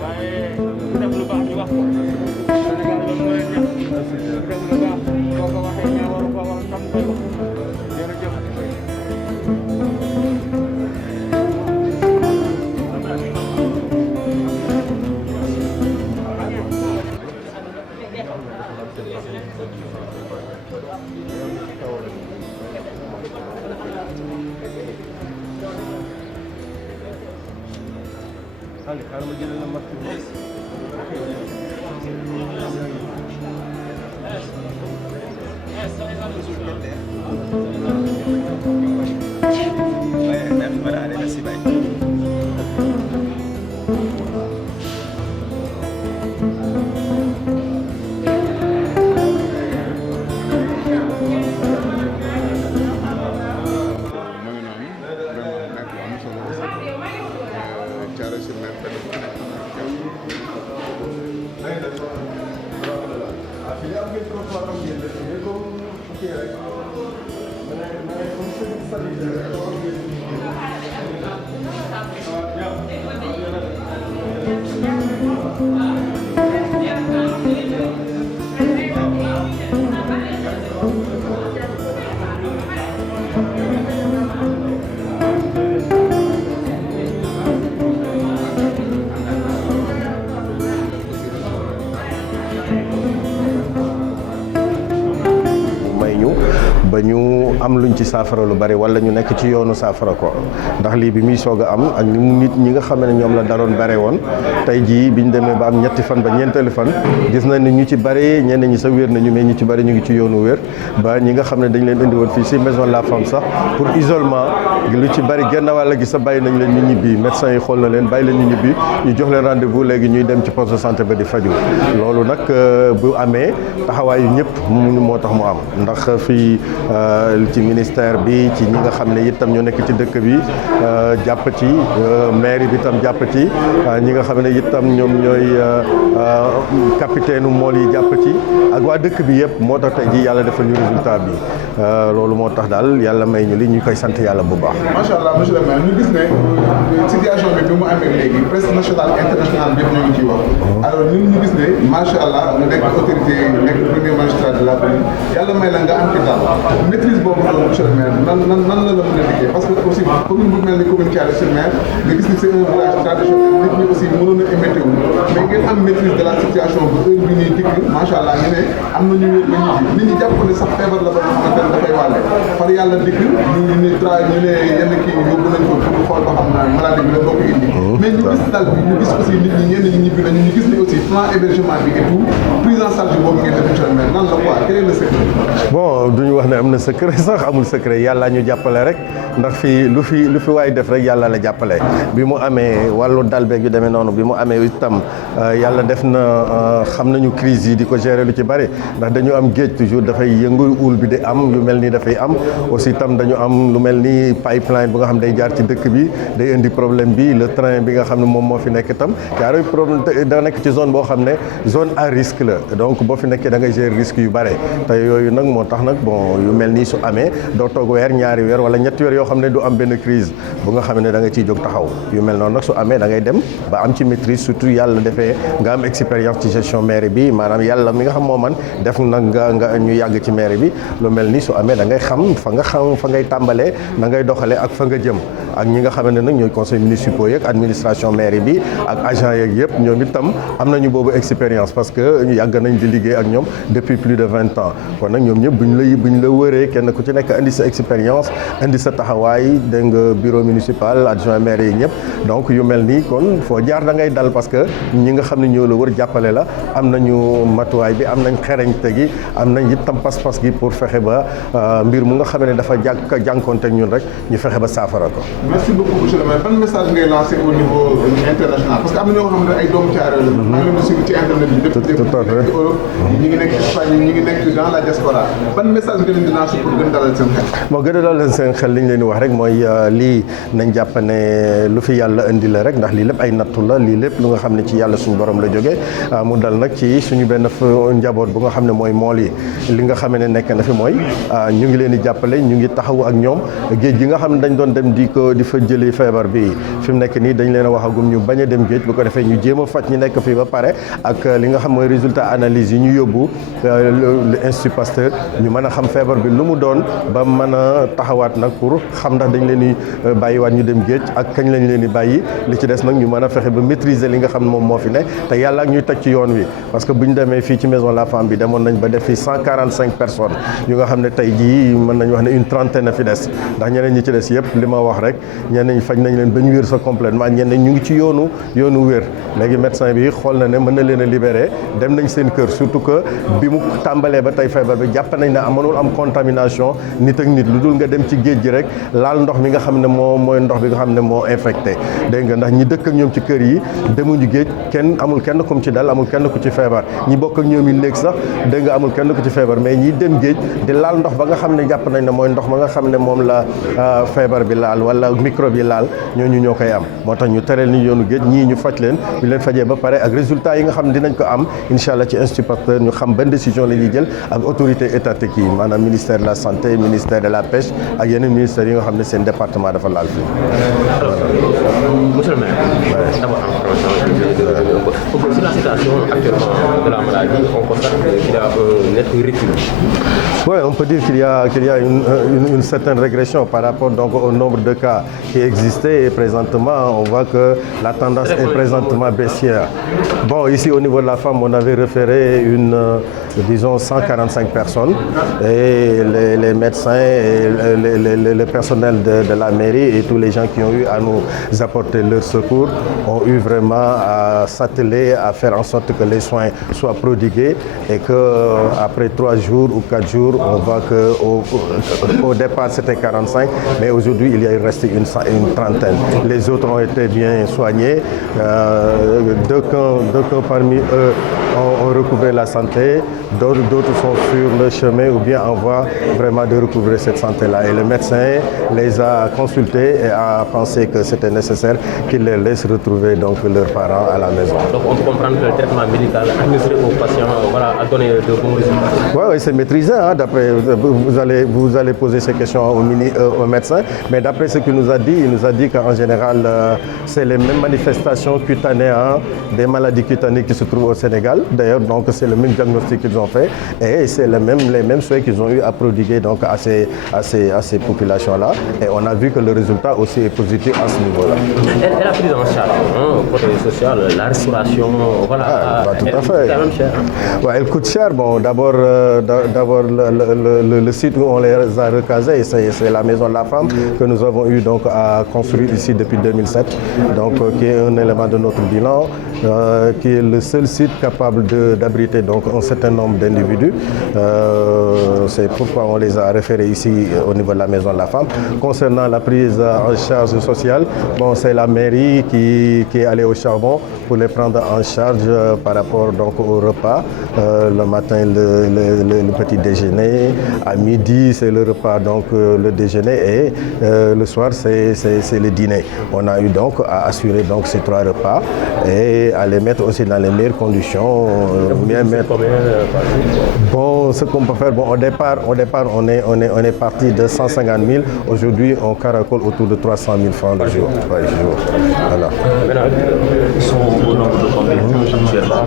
waaye def lu baax ñu wax ko Sénégal loolu mooy ñax def lu baax boo ko waxee ñaa waru ko wax xam ko jërëjëf Allez, calme, dis-le la marque. Merci, bye. ba ñu am luñ ci saafara lu bari wala ñu nekk ci yoonu saafara ko ndax lii bi muy soog a am ak ni mu nit ñi nga xam ne ñoom la daroon bare woon tey jii biñ demee ba am ñetti fan ba ñeenteeli fan gis nañ ni ñu ci bari ñenn ñi sa wér nañu mais ñu ci bari ñu ngi ci yoonu wér ba ñi nga xam ne dañ leen indi woon fii si maison de la femme sax pour isolement lu ci bari genn wàll gi sa bàyyi nañ leen ñu ñibbi médecin yi xool na leen bàyyi leen ñu ñibbi ñu jox leen rendez-vous léegi ñuy dem ci poste de santé ba di faju loolu nag bu amee taxawaayu ñëpp moo tax mu am ndax fii ci ministère bi ci ñi nga xam ne itam ñoo nekk ci dëkk bi jàpp ci maire bi itam jàpp ci ñi nga xam ne itam ñoom ñooy capitaine mool yi jàpp ci ak waa dëkk bi yëpp moo tax tey ji yàlla defal ñu résultat bi loolu moo tax daal yàlla may ñu li ñu koy sant yàlla bu baax. macha allah monsieur le maire ñu gis ne situation bi mu amee léegi presse nationale internationale bi ñoo ngi ciy wax. alors ñun ñu gis ne macha allah nga nekk autorité nekk premier magistrat de la commune yàlla may la nga am ci daal maîtrise boobu noonu monsieur le maire nan la mën a liggéey parce que aussi commune bu mel ni commune Thiaroye-sur-Mer nga gis ni c'est un village traditionnel nit ñi aussi mënoon a émété wu mais ngeen am maîtrise de la situation ba heure bi ñuy dikk macha allah ñu ne am na ñu wér ba ñu nit ñi jàpp ne sax feebar la ba nga xamante ne dafay wàlle far yàlla dikk ñu ne yenn kii yóbbu nañ ko pour xool ba xam maladie bi la boo ko indi mais ñu gis dal bi ñu gis aussi nit ñi ñenn ñi ñibbi nañu ñu gis ni aussi plan hébergement bi et tout prise en charge boobu ngeen def monsieur le maire nan la quoi quel est le secret. bon duñu wax ne am na secret sax amul secret yàlla ñu jàppale rek ndax fii lu fi waay def rek yàlla la jàppale bi mu amee wàllu dal beeg yu demee noonu bi mu amee itam yàlla def na xam nañu crise yi di ko gérer lu ci bari ndax dañu am géej toujours dafay yëngu ul bi di am yu mel ni dafay am aussi itam dañu am lu mel ni pipeline bu nga xam day jaar ci dëkk bi day indi problème bi le train bi nga xam ne moom moo fi nekk itam Thiaroye problème da nekk ci zone boo xam ne zone à risque la donc boo fi nekkee da ngay gérer risque yu bare te yooyu nag moo tax nag bon yu mel nii su amee doo toog weer ñaari weer wala ñetti weer yoo xam ne du am benn crise bu nga xam ne da nga ciy jóg taxaw yu mel noonu nag su amee da ngay dem ba am ci maîtrise surtout yàlla defee nga am expérience ci gestion mairie bi maanaam yàlla mi nga xam moo man def nag nga ñu yàgg ci mairie bi lu mel nii su amee da ngay xam fa ngay tàmbalee da ngay doxalee ak fa nga jëm ak ñi nga xam ne nag ñooy conseil municipaux yeeg administration mairie bi ak agent yeeg yëpp ñoom itam am nañu boobu expérience parce que ñu yàgg nañ di liggéey ak ñoom depuis plus de 20 ans kon nag ñoom ñëpp buñ la wëree kenn ku ci nekk indi sa expérience indi sa taxawaay dégg nga bureau municipal adjoint maire yi ñëpp donc yu mel nii kon foo jaar da ngay dal parce que ñi nga xam ne ñoo la wër jàppale la am nañu matuwaay bi am nañ xereñte gi am nañ itam pas-pas gi pour fexe ba mbir mu nga xam ne dafa jànkoonte ñun rek ñu fexe ba saafara ko. merci beaucoup monsieur le maire ban message ngay lancé au niveau international parce que am na ñoo xam ne ay doomu Thiaroye la. maa ngi leen di suivre ci internet bi. tout à fait nekk Europe ñi ngi nekk Espagne ñi ngi nekk dans la diaspora ban message nga leen di lancé pour gën dalal seen xel. bon gën a dalal seen xel li ñu leen di wax rek mooy lii nañ jàpp ne lu fi yàlla indi la rek ndax lii lépp ay nattu la lii lépp lu nga xam ne ci yàlla suñu borom la jógee mu dal nag ci suñu benn njaboot bu nga xam ne mooy mool yi li nga xam ne nekk na fi mooy ñu ngi leen di jàppale ñu ngi taxawu ak ñoom géej gi nga xam ne dañ doon dem di fa jëli feebar bi fi mu nekk nii dañ leen a waxagum ñu bañ a dem géej bu ko defee ñu jéem a faj ñu nekk fii ba pare ak li nga xam mooy résultat analyse yi ñu yóbbu Institut Pasteur ñu mën a xam feebar bi lu mu doon ba mën a taxawaat nag pour xam ndax dañ leen di bàyyiwaat ñu dem géej ak kañ lañ leen di bàyyi li ci des nag ñu mën a fexe ba maîtriser li nga xam ne moom moo fi ne te yàlla ak ñuy teg ci yoon wi parce que bu ñu demee fii ci maison la femme bi demoon nañ ba def fi 145 personnes yu nga xam ne tey jii mën nañu wax ne une trentaine a fi des ndax ñeneen ñi ci des yëpp li ma wax rek ñeneen ñi faj nañ leen ba ñu wér sa complètement ñeneen ñu ngi ci yoonu wér léegi médecin bi xool na ne mën na leen a libéré dem nañ seen kër surtout que bi mu tàmbalee ba tey feebar bi jàpp nañ ne amanul am contamination nit ak nit lu dul nga dem ci géej gi rek laal ndox mi nga xam ne mooy ndox bi nga xam ne moo infecté dégg nga ndax ñi dëkk ak ñoom ci kër yi demuñu géej amul kenn kum ci dal amul kenn ku ci feebar ñi bokk ak ñoom yi néeg sax dégg nga amul kenn ku ci feebar mais ñi dem géej di laal ndox ba nga xam ne jàpp nañ ne mooy ndox ba nga xam ne moom la feebar bi laal wala microbe yi laal ñooñu ñoo koy am moo tax ñu tereel ni yoonu géej ñii ñu faj leen ñu leen fajee ba pare ak résultat yi nga xam ne dinañ ko am incha allah ci Institut Pasteur ñu xam ban décision la ñuy jël ak autorité étatique yi maanaam ministère de la santé ministère de la pêche ak yeneen ministères yi nga xam ne seen département dafa laal fii. Monsieur le maire, d'abord sur la situation actuellement de la maladie, on constate qu'il y a un net recul. Oui, on peut dire qu'il y a une certaine régression par rapport donc au nombre de cas qui existaient et présentement on voit que la tendance est présentement baissière. Bon, ici au niveau de la femme, on avait référé disons 145 personnes et les médecins et le personnel de la mairie et tous les gens qui ont eu à nous apporter leur secours ont eu vraiment à s'atteler à faire en sorte que les soins soient prodigués et qu'après 3 jours ou 4 jours, on voit qu'au départ c'était 45, mais aujourd'hui il reste une trentaine. Les autres ont été bien soignés. Deux camps parmi eux ont recouvré la santé, d'autres sont sur le chemin ou bien en voie vraiment de recouvrer cette santé-là. Et le médecin les a consultés et a pensé que c'était nécessaire qu'ils les laissent retrouver donc leurs parents à la maison. Donc on peut comprendre que le traitement médical administré aux patients a donné de bons résultats. Oui, c'est maîtrisé. Hein, d'après, vous allez poser ces questions au médecin, mais d'après ce qu'il nous a dit, il nous a dit qu'en général, c'est les mêmes manifestations cutanées, hein, des maladies cutanées qui se trouvent au Sénégal. D'ailleurs, donc c'est le même diagnostic qu'ils ont fait et c'est les mêmes souhaits qu'ils ont eu à prodiguer donc à ces populations-là. Et on a vu que le résultat aussi est positif à ce niveau-là. Et la prise en charge, côté social, la restauration, voilà, tout à fait. Elle coûte quand même cher. Ouais, elle coûte cher. Bon, d'abord le site où on les a recasés, c'est la Maison de la Femme que nous avons eu donc à construire ici depuis 2007, donc qui est un élément de notre bilan, qui est le seul site capable d'abriter donc un certain nombre d'individus. C'est pourquoi on les a référés ici au niveau de la Maison de la Femme. Concernant la prise en charge sociale, bon, c'est la mairie qui est allée au charbon pour les prendre en charge par rapport donc au repas. Le matin, le petit déjeuner. À midi, c'est le repas, donc le déjeuner. Et le soir, c'est le dîner. On a eu donc à assurer donc ces 3 repas et à les mettre aussi dans les meilleures conditions. Bien mettre. Bon, ce qu'on peut faire, bon, au départ, on est parti de 150 000. Aujourd'hui, on caracole autour de 300 000 francs le jour. Voilà. Ils sont au nombre de combien actuellement?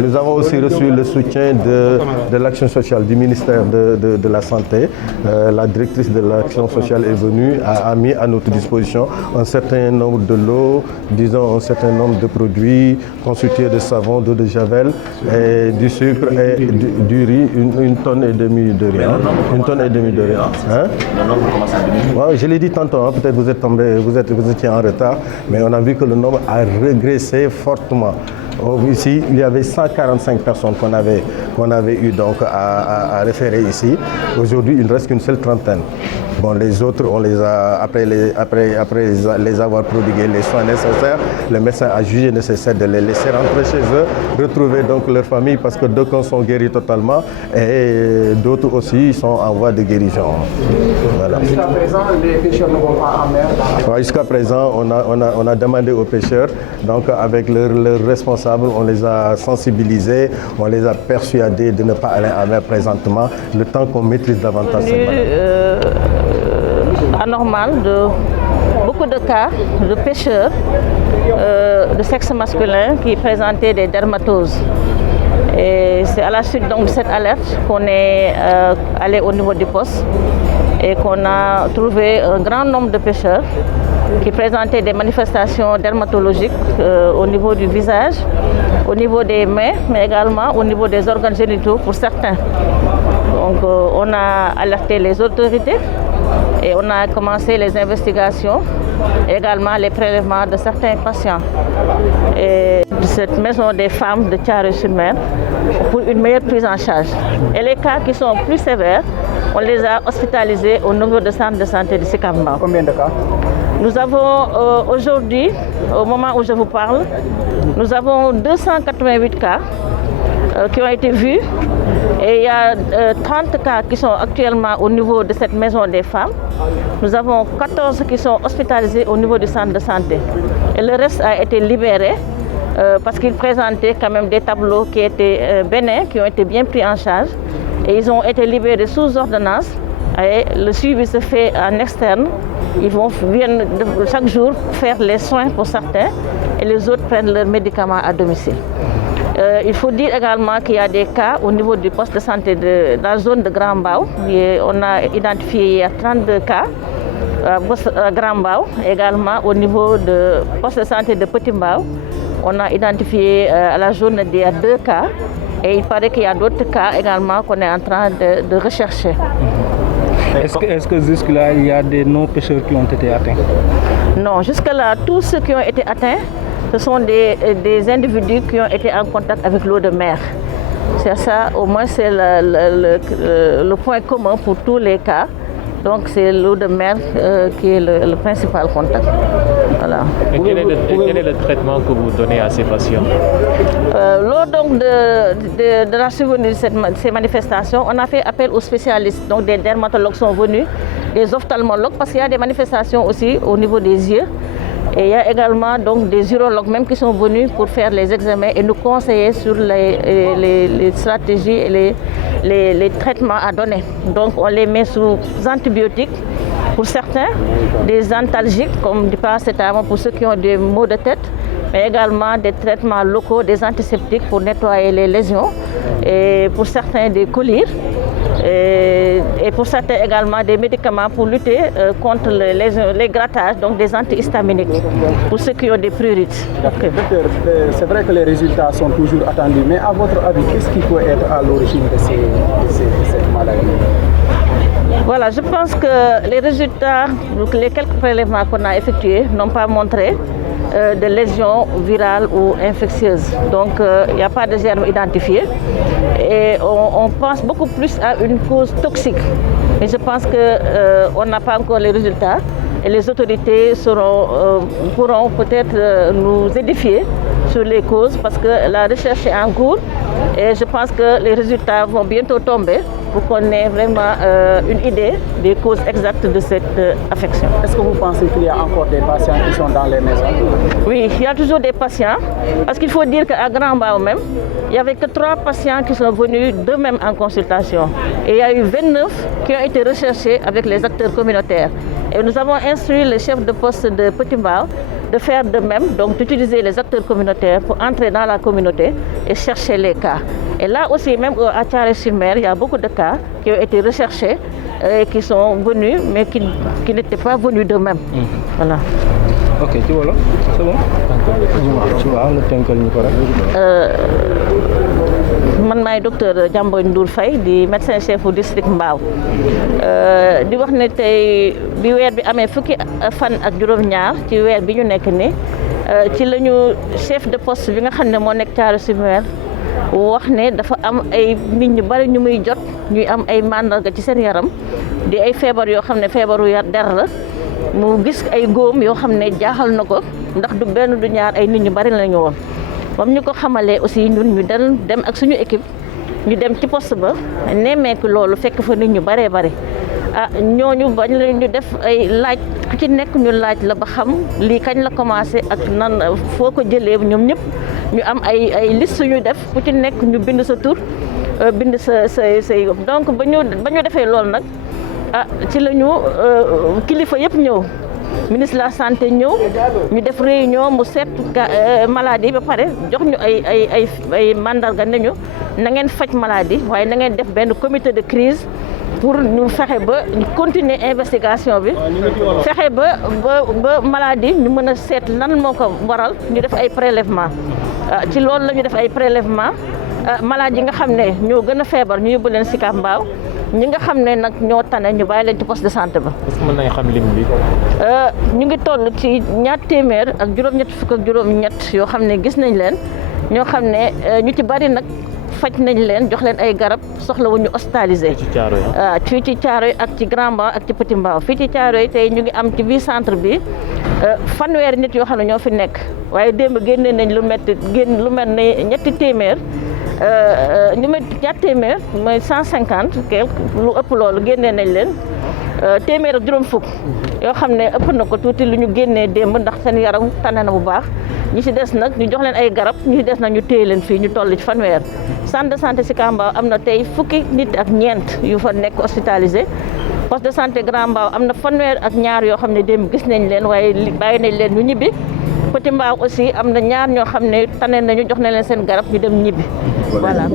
Nous avons aussi reçu le soutien de l'action sociale du ministère de la Santé. La directrice de l'action sociale est venue, a mis à notre disposition un certain nombre de lots, disons un certain nombre de produits constitués de savon, d'eau de javel, et du sucre et du riz, une tonne et demie de riz. Une tonne et demie de riz. Hein? Ouais, je l'ai dit tantôt, hein, peut-être vous étiez en retard, mais on a vu que le nombre a régressé fortement. Ici, il y avait 145 personnes qu'on avait eu donc à référer ici. Aujourd'hui, il ne reste qu'une seule trentaine. Bon, les autres, on les a, après les avoir prodigué les soins nécessaires, le médecin a jugé nécessaire de les laisser rentrer chez eux, retrouver donc leur famille, parce que d'aucuns sont guéris totalement et d'autres aussi sont en voie de guérison. Voilà. Jusqu'à présent, les pêcheurs ne vont pas en mer. Ouais, jusqu'à présent, on a demandé aux pêcheurs, donc avec leurs responsables, on les a sensibilisés, on les a persuadés de ne pas aller en mer présentement, le temps qu'on maîtrise davantage cette maladie. Anormal de beaucoup de cas de pêcheurs de sexe masculin qui présentaient des dermatoses. Et c'est à la suite donc de cette alerte qu'on est allé au niveau du poste et qu'on a trouvé un grand nombre de pêcheurs qui présentaient des manifestations dermatologiques au niveau du visage, au niveau des mains, mais également au niveau des organes génitaux pour certains. Donc on a alerté les autorités et on a commencé les investigations, également les prélèvements de certains patients. Et de cette maison des femmes de Thiaroye-sur-Mer pour une meilleure prise en charge. Et les cas qui sont plus sévères, on les a hospitalisés au niveau de centre de santé de Sicap Mbao. Combien de cas? Nous avons aujourd'hui, au moment où je vous parle, nous avons 288 cas qui ont été vus et il y a 30 cas qui sont actuellement au niveau de cette maison des femmes. Nous avons 14 qui sont hospitalisés au niveau du centre de santé et le reste a été libéré parce qu'ils présentaient quand même des tableaux qui étaient bénins, qui ont été bien pris en charge et ils ont été libérés sous ordonnance et le suivi se fait en externe. Ils viennent chaque jour faire les soins pour certains et les autres prennent leurs médicaments à domicile. Il faut dire également qu'il y a des cas au niveau du poste de santé dans la zone de Grand Mbao. On a identifié il y a 32 cas à Grand Mbao. Également au niveau du poste de santé de Petit Mbao, on a identifié à la zone il y a 2 cas. Et il paraît qu'il y a d'autres cas également qu'on est en train de rechercher. Est-ce que jusque-là, il y a des non-pêcheurs qui ont été atteints? Non, jusque-là, tous ceux qui ont été atteints, ce sont des individus qui ont été en contact avec l'eau de mer. C'est ça, au moins, c'est le point commun pour tous les cas. Donc, c'est l'eau de mer qui est le principal contact. Voilà. Et quel est le traitement que vous donnez à ces patients? Lors donc de la survenue de ces manifestations, on a fait appel aux spécialistes. Donc, des dermatologues sont venus, des ophtalmologues, parce qu'il y a des manifestations aussi au niveau des yeux. Et il y a également donc des urologues même qui sont venus pour faire les examens et nous conseiller sur les stratégies et les traitements à donner. Donc on les met sous antibiotiques pour certains, des antalgiques comme du paracétamol pour ceux qui ont des maux de tête, mais également des traitements locaux, des antiseptiques pour nettoyer les lésions et pour certains des collyres. Et pour certains également des médicaments pour lutter contre les grattages, donc des antihistaminiques, pour ceux qui ont des prurites. Okay. Docteur, c'est vrai que les résultats sont toujours attendus, mais à votre avis, qu'est-ce qui peut être à l'origine de cette maladie? Voilà, je pense que les résultats, les quelques prélèvements qu'on a effectués n'ont pas montré de lésions virales ou infectieuses. Donc il n'y a pas de germe identifié et on pense beaucoup plus à une cause toxique. Mais je pense qu'on n'a pas encore les résultats et les autorités pourront peut-être nous édifier sur les causes parce que la recherche est en cours et je pense que les résultats vont bientôt tomber pour qu'on ait vraiment une idée des causes exactes de cette affection. Est-ce que vous pensez qu'il y a encore des patients qui sont dans les maisons? Oui, il y a toujours des patients parce qu'il faut dire qu'à Grand Mbao même, il n'y avait que 3 patients qui sont venus d'eux-mêmes en consultation. Et il y a eu 29 qui ont été recherchés avec les acteurs communautaires. Et nous avons instruit le chef de poste de Petit Mbao de faire de même, donc d'utiliser les acteurs communautaires pour entrer dans la communauté et chercher les cas. Et là aussi, même à Thiaroye-sur-Mer, il y a beaucoup de cas qui ont été recherchés et qui sont venus, mais qui n'étaient pas venus d'eux-mêmes. Voilà. Ok, tu vois là, c'est bon. Tu vois, le tënkal ñu ko rek. Man maay docteur Diamboy Ndour Faye di médecin chef du district Mbao di wax ne tey bi weer bi amee fukki fan ak juróom-ñaar ci weer bi ñu nekk ni ci la ñu chef de poste bi nga xam ne moo nekk Thiaroye-sur-Mer wax ne dafa am ay nit ñu bari ñu muy jot ñuy am ay màndarga ci seen yaram di ay feebar yoo xam ne feebaru der la mu gis ay góom yoo xam ne jaaxal na ko ndax du benn du ñaar ay nit ñu bari lañu woon. bam ñu ko xamalee aussi ñun ñu dem ak suñu équipe ñu dem ci poste ba nemmeeku loolu fekk fa nit ñu baree bari ñooñu bañ la ñu def ay laaj ku ci nekk ñu laaj la ba xam lii kañ la commencé ak nan foo ko jëlee ñoom ñëpp ñu am ay liste ñu def ku ci nekk ñu bind sa tur bind say donc ba ñu defee loolu nag ci la ñu kilifa yëpp ñëw. Ministre de la santé ñëw ñu def réunion mu seet maladie ba pare jox ñu ay mandarga ne ñu na ngeen faj maladie waaye na ngeen def benn comité de crise pour ñu fexe ba continuer investigation bi fexe ba maladie ñu mën a seet lan moo ko waral ñu def ay prélèvement ci loolu la ñu def ay prélèvement maladie yi nga xam ne ñoo gën a feebar ñu yóbbu leen Sicap Mbao ñi nga xam ne nag ñoo tane ñu bàyyi leen ci poste de santé ba. est-ce que mën nañ xam lim bi. ñu ngi toll ci ñaar téeméer ak juróom-ñett fukk ak juróom-ñett yoo xam ne gis nañ leen ñoo xam ne ñu ci bari nag faj nañ leen jox leen ay garab soxlawuñu hospitalisé. ci Thiaroye fii ci Thiaroye ak ci Grand Mbao ak ci Petit Mbao fii ci Thiaroye tey ñu ngi am ci biir centre bi fanweeri nit yoo xam ne ñoo fi nekk waaye démb génne nañ lu mel ne ñetti téeméer. ñu met ñaar téeméer mooy 150 quelque lu ëpp loolu génnee nañ leen téeméer ak juróom fukk yoo xam ne ëpp na ko tuuti lu ñu génnee démb ndax seen yaram tane na bu baax ñi ci des nag ñu jox leen ay garab ñi ci des nag ñu téye leen fii ñu toll ci fanweer centre de santé Sicap Mbao am na tey fukki nit ak ñeent yu fa nekk hospitalisé poste de santé Grand Mbao am na fanweer ak ñaar yoo xam ne démb gis nañ leen waaye bàyyi nañ leen ñu ñibbi Petit Mbao aussi am na ñaar ñoo xam ne tane nañu jox na leen seen garab ñu dem ñibbi voilà.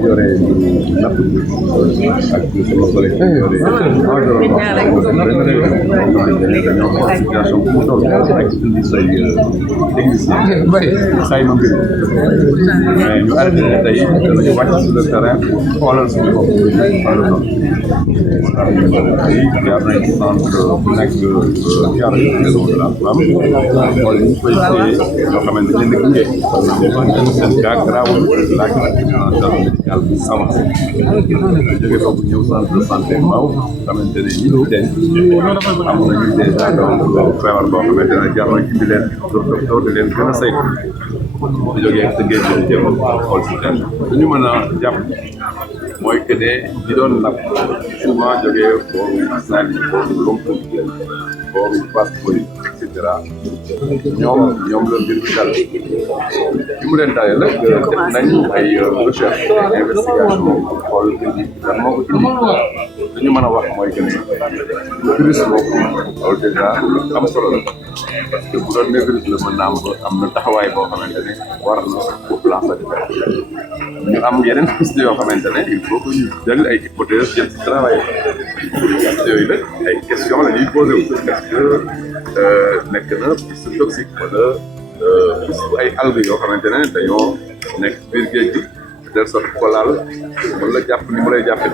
ñu arrêté tey dañu wàcc sur le terrain xoolal suñu bopp jaar nañ ci centre bu nekk Thiaroye maison de la femme xool ñu koy téye yoo xamante ne dañ leen di gunge seen cas grawul laaj médical bu avancé jóge foofu ñëw centre de santé Mbao xamante ne ñi ñu denc am nañu déjà donc feebar boo xamante ne jar na indi leen docteur di leen gën a saytu di jógee sa géej gi jëm xool si teen dañu mën a jàpp mooy que ne di doon napp souvent jógee booru Saly booru Lompoul booru Fass Boye et cetera ñoom la mbir mi dal bi mu leen dalee nag def nañ ay recherche investigation xool indi lan moo ko indi dañu mën a wax mooy que ne virus boobu loolu déjà am solo la parce que bu doon ne virus la mën naa am na taxawaay boo xamante ne war na au plan sanitaire ñu am yeneen piste yoo xamante ne il faut que ñu jël ay hypothèses jël ci travail yooyu nag ay question la ñuy posé wu est-ce que nekk na piste toxique wala piste ay algues yoo xamante ne dañoo nekk biir géej gi de sorte ko laal wala jàpp ni mu lay jàppee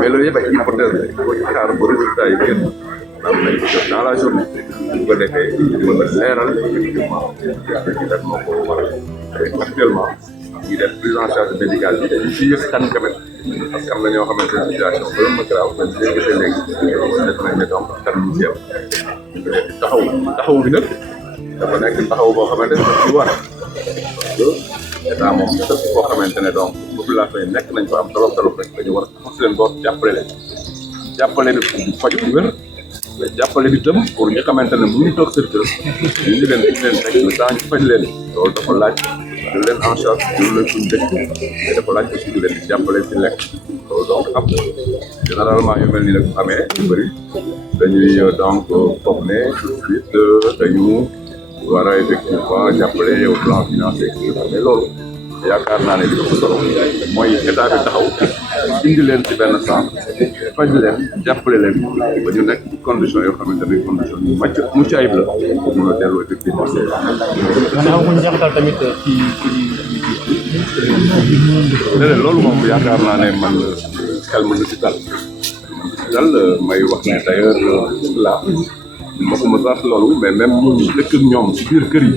mais loolu yëpp ay hypothèse la il faut ñu xaar ba résultat yi génn am nañ ko jot dans la journée bu ko defee mën a leeral effectivement def moo ko waral actuellement ñu def prise en charge médicale bi dañu ciy yëg kan quand même parce que am na ñoo xamante ne situation vraiment grave même si gisee léegi def nañ ne donc kan ñu ci am taxaw bi nag dafa nekk taxaw boo xamante ne ci war état moom fépp koo xamante ne donc population yi nekk nañ ko am trop rek dañu war a taxaw si leen bopp jàppale leen pour ñu faj bu wér mais jàppale bi itam pour ñi xamante ne bu ñu toog seen kër ñu ngi leen teg le temps ñu faj leen loolu dafa laaj jël leen en charge jël leen suñu dëkk mais dafa laaj aussi ñu leen di jàppale ci lekk loolu donc am généralement yu mel ni nag bu amee yu bëri dañuy donc foog ne tout de suite dañu war a effectivement jàppale au plan financier mais loolu yaakaar naa ne li ko solo mooy état bi taxaw indi leen ci benn centre faj leen jàppale leen ba ñu nekk ci condition yoo xamante ne condition yu mucc ayib la pour mën a dellu effectivement léeg loolu moom yaakaar naa ne man xel mën na ci dal may wax ne d'ailleurs là mosuma sax loolu mais même dëkk ak ñoom ci biir kër yi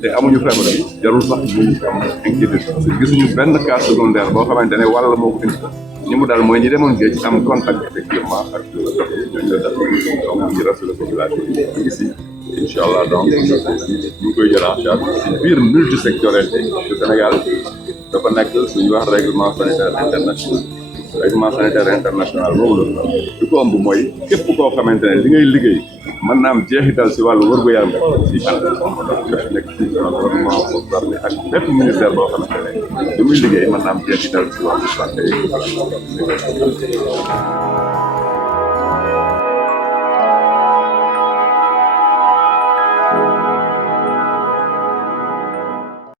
te amuñu feebar bi jarul sax muy am inquiétude parce que gisuñu benn cas secondaire boo xamante ne wàll moo ko indi ñi mu daal mooy ñi demoon géej am contact effectivement ak ñooñu la dal donc ñu rassurer population yi ici incha allah donc ñu ngi koy jël en charge ci biir multisectorialité du Sénégal dafa nekk suñu wax règlement sanitaire international règlement sanitaire international boobu la li ko ëmb mooy képp koo xamante ne li ngay liggéey mën naa am jeexital si wàllu wër-gu-yaram si ànd daf nekk ci environnement concerné ak bépp ministère boo xamante ne li muy liggéey mën naa am jeexital si wàllu santé